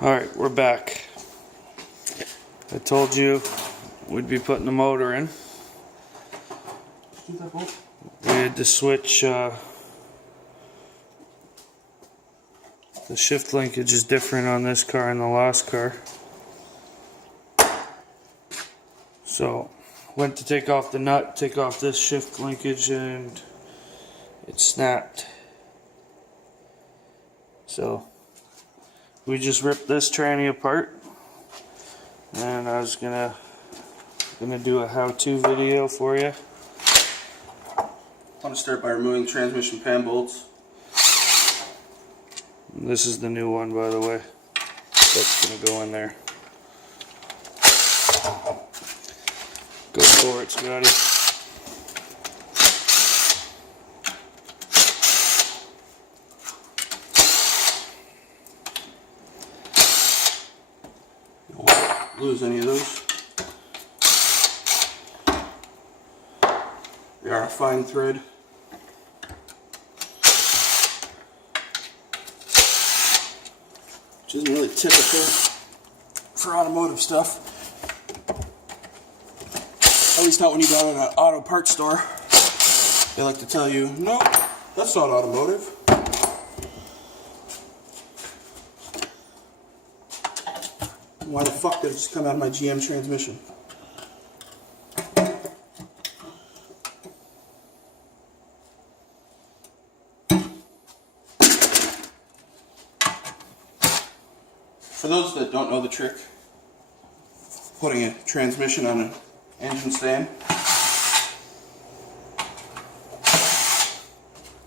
Alright, we're back. I told you we'd be putting the motor in. We had to switch, the shift linkage is different on this car and the last car. So, went to take off the nut, take off this shift linkage, and it snapped. So, we just ripped this tranny apart, and I was gonna do a how-to video for you. I want to start by removing transmission pan bolts. This is the new one, by the way. That's gonna go in there. Go for it, Scotty. Don't lose any of those. They are a fine thread. Which isn't really typical for automotive stuff. At least not when you go to an auto parts store. They like to tell you, no, that's not automotive. Why the fuck did it just come out of my GM transmission? For those that don't know the trick, putting a transmission on an engine stand,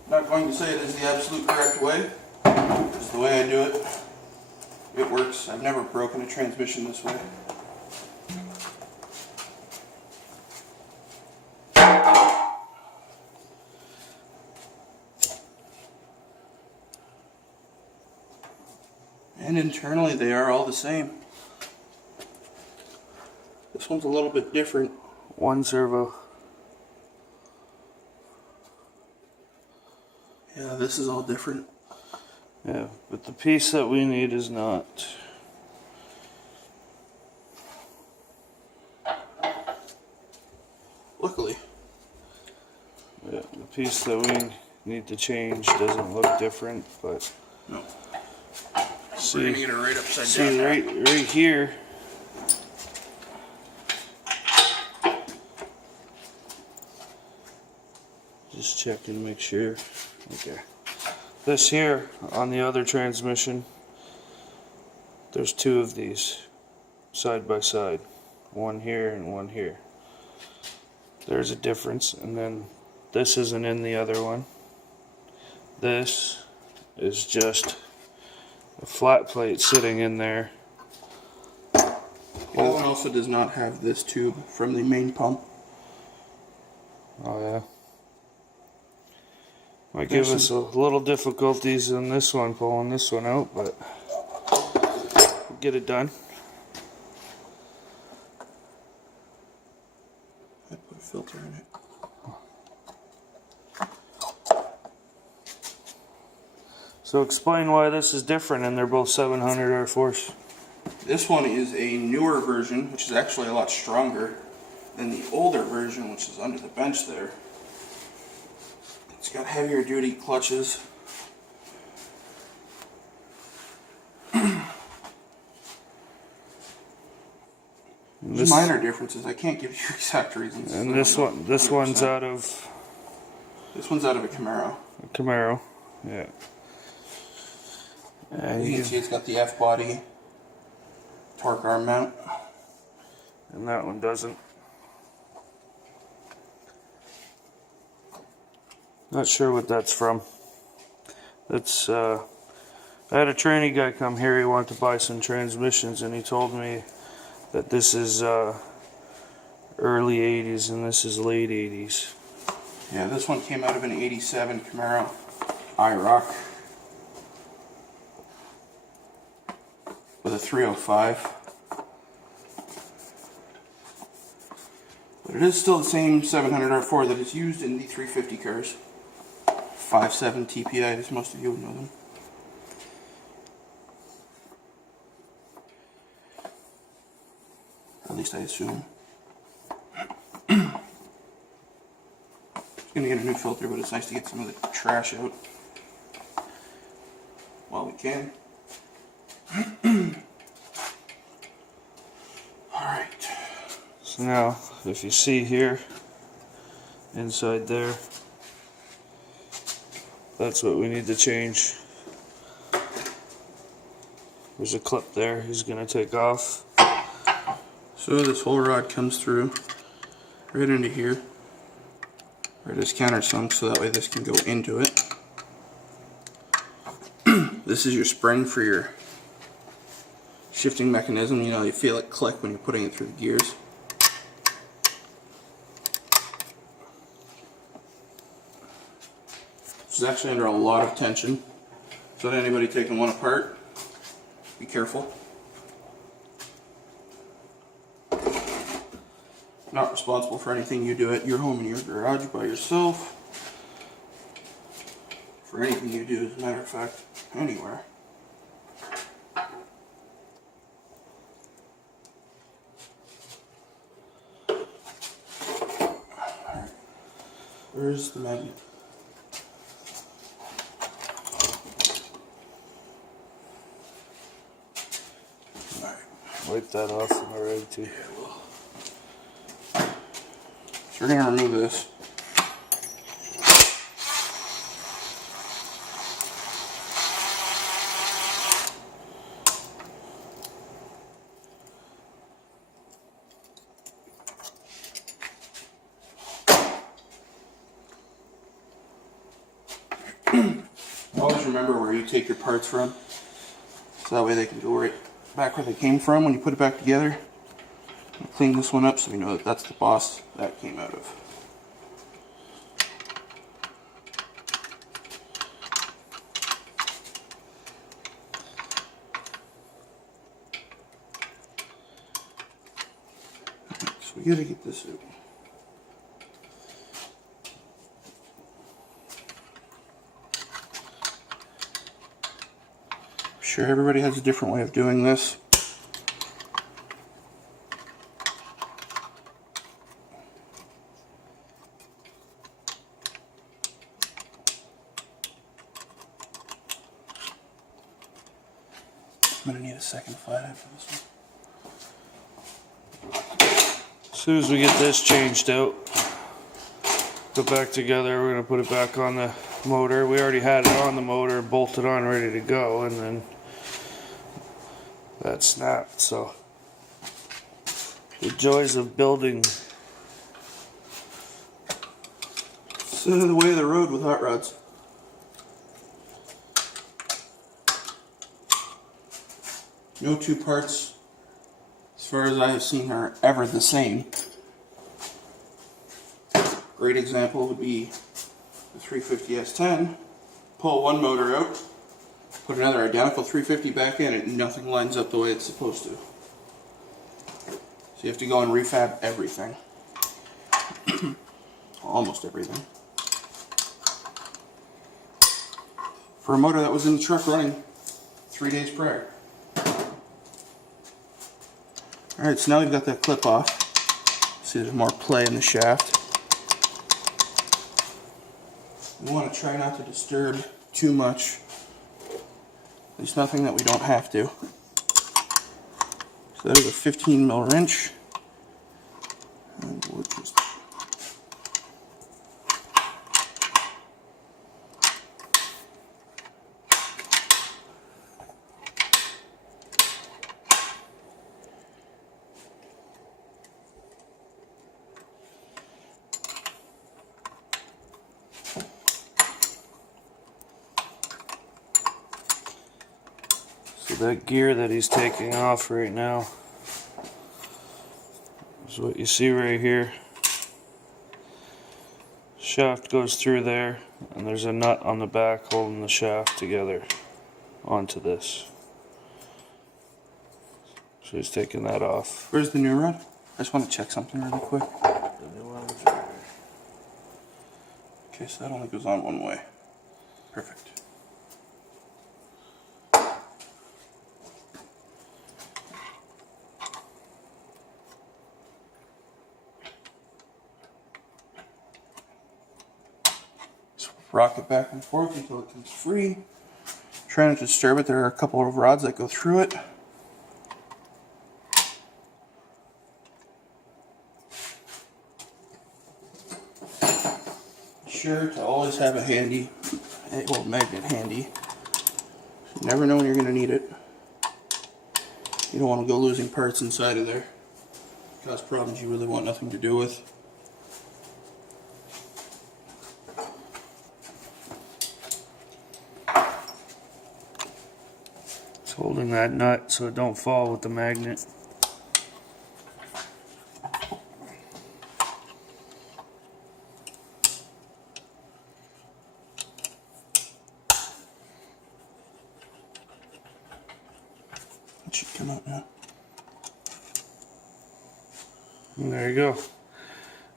I'm not going to say it is the absolute correct way. It's the way I do it. It works. I've never broken a transmission this way. And internally they are all the same. This one's a little bit different. One servo. Yeah, this is all different. Yeah, but the piece that we need is not. Luckily. Yeah, the piece that we need to change doesn't look different, but No. see, We're gonna get it right upside down. right here. Just checking to make sure. Okay. This here on the other transmission, there's two of these side by side, one here and one here. There's a difference, and then this isn't in the other one. This is just a flat plate sitting in there. The other one also does not have this tube from the main pump. Oh yeah. Might give us a little difficulties in this one, pulling this one out, but we'll get it done. I put a filter in it. So explain why this is different, and they're both 700 R4s. This one is a newer version, which is actually a lot stronger than the older version, which is under the bench there. It's got heavier duty clutches. There's minor differences. I can't give you exact reasons. And this one's out of. This one's out of a Camaro. A Camaro, yeah. You can see it's got the F body, torque arm mount, and that one doesn't. Not sure what that's from. That's I had a tranny guy come here. He wanted to buy some transmissions, and he told me that this is early 80s and this is late 80s. Yeah, this one came out of an 87 Camaro IROC with a 305. But it is still the same 700 R4 that is used in the 350 cars. 5.7 TPI, as most of you would know them. At least I assume. Gonna get a new filter, but it's nice to get some of the trash out while we can. Alright. So now, if you see here, inside there, that's what we need to change. There's a clip there he's going to take off. So this whole rod comes through right into here, where it is countersunk, so that way this can go into it. This is your spring for your shifting mechanism. You know, you feel it click when you're putting it through the gears. This is actually under a lot of tension, so that anybody taking one apart, be careful. Not responsible for anything you do at your home in your garage by yourself. For anything you do, as a matter of fact, anywhere. Alright. Where's the magnet? Alright. Wipe that off when we're ready to. So we're going to remove this. Always remember where you take your parts from, so that way they can go right back where they came from when you put it back together. Clean this one up so we know that that's the boss that came out of. So we gotta get this out. I'm sure everybody has a different way of doing this. I'm gonna need a second flat head for this one. As soon as we get this changed out, go back together, we're going to put it back on the motor. We already had it on the motor, bolted on, ready to go, and then that snapped. So the joys of building. It's the way of the road with hot rods. No two parts, as far as I have seen, are ever the same. Great example would be the 350S10. Pull one motor out, put another identical 350 back in, and nothing lines up the way it's supposed to. So you have to go and refab everything. Almost everything. For a motor that was in the truck running 3 days prior. Alright, so now we've got that clip off. See, there's more play in the shaft. We want to try not to disturb too much. At least nothing that we don't have to. So that is a 15mm wrench. And we'll just That gear that he's taking off right now is what you see right here. Shaft goes through there, and there's a nut on the back holding the shaft together onto this. So he's taking that off. Where's the new rod? I just want to check something really quick. The new one's right there. Okay, so that only goes on one way. Perfect. rock it back and forth until it comes free. Try not to disturb it. There are a couple of rods that go through it. Sure to always have a magnet handy. You never know when you're going to need it. You don't want to go losing parts inside of there. Cause problems you really want nothing to do with. It's holding that nut so it don't fall with the magnet. It should come out now. And there you go.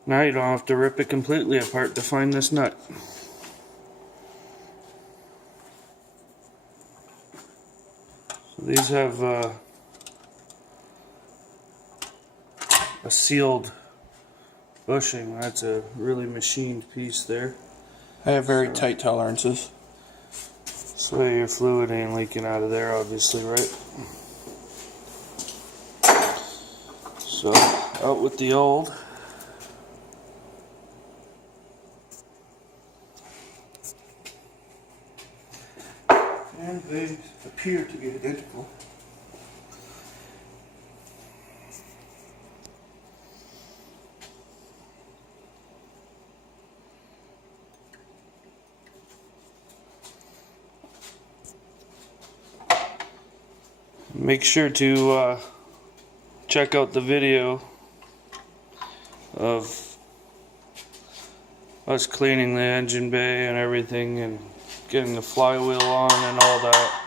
Now you don't have to rip it completely apart to find this nut. So these have a sealed bushing. That's a really machined piece there. I have very tight tolerances. So your fluid ain't leaking out of there, obviously, right? So out with the old. And they appear to be identical. Make sure to check out the video of us cleaning the engine bay and everything and getting the flywheel on and all that.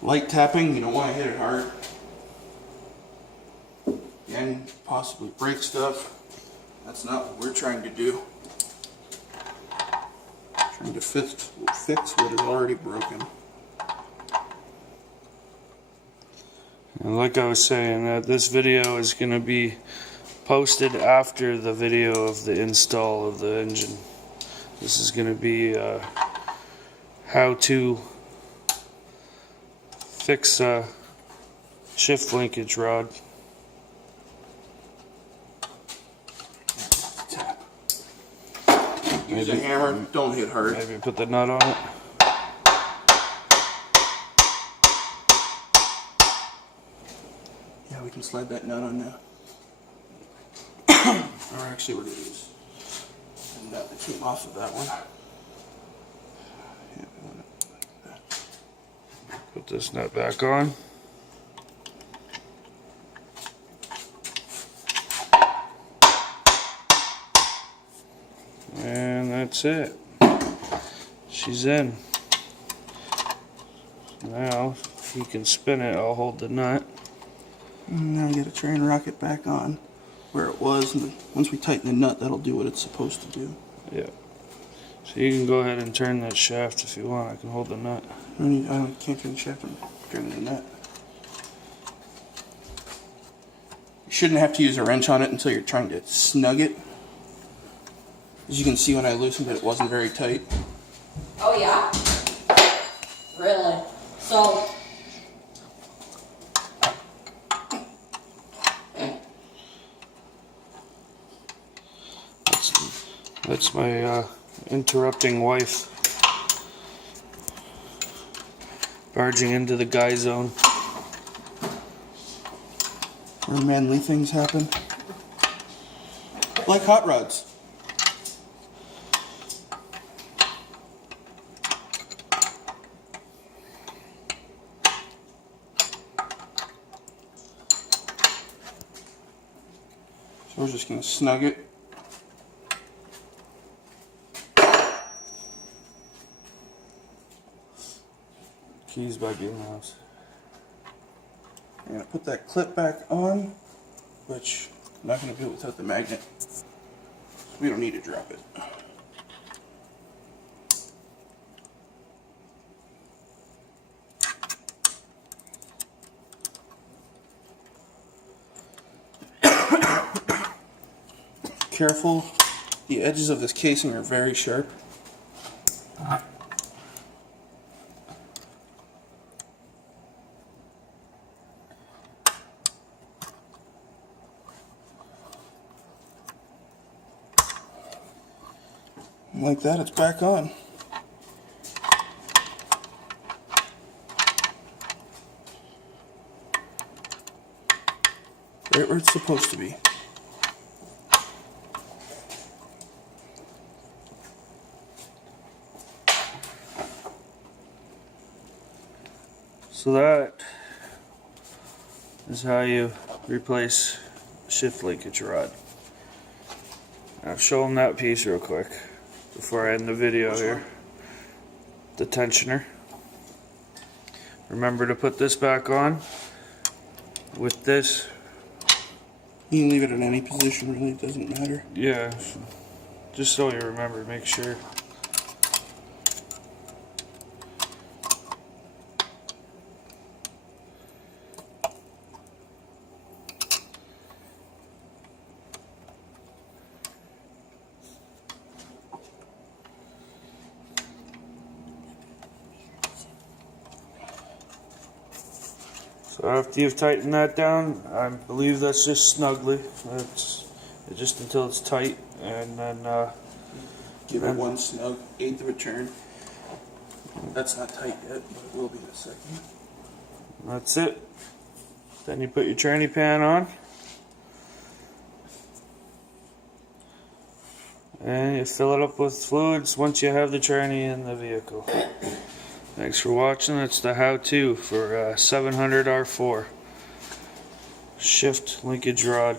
Light tapping, you don't want to hit it hard. Again, possibly break stuff. That's not what we're trying to do. Trying to fix what is already broken. And like I was saying, this video is going to be posted after the video of the install of the engine. This is going to be how to fix a shift linkage rod. Tap. Use a hammer, don't hit hard. Maybe put the nut on it. Yeah, we can slide that nut on now. Or actually we're going to use the nut that came off of that one. Yeah, we want it like that. Put this nut back on. And that's it. She's in. Now, if you can spin it, I'll hold the nut. And now I got to try and rock it back on where it was. And once we tighten the nut, that'll do what it's supposed to do. Yeah. So you can go ahead and turn that shaft if you want. I can hold the nut. I can't turn the shaft, I'm turning the nut. You shouldn't have to use a wrench on it until you're trying to snug it. As you can see, when I loosened it, it wasn't very tight. Oh yeah? Really? So That's my interrupting wife barging into the guy zone. Where manly things happen. Like hot rods. So we're just going to snug it. Keys by being house. I'm going to put that clip back on, which I'm not going to do it without the magnet. We don't need to drop it. careful. The edges of this casing are very sharp. And like that, it's back on. Right where it's supposed to be. So that is how you replace shift linkage rod. Now show them that piece real quick before I end the video here. The tensioner. Remember to put this back on with this. You can leave it in any position, really, it doesn't matter. Yeah, just so you remember, make sure. So after you've tightened that down, I believe that's just snugly. It's just until it's tight, and then Give it one snug 1/8 of a turn. That's not tight yet, but it will be in a second. that's it. Then you put your tranny pan on, and you fill it up with fluids once you have the tranny in the vehicle. Thanks for watching. That's the how-to for 700 R4 shift linkage rod.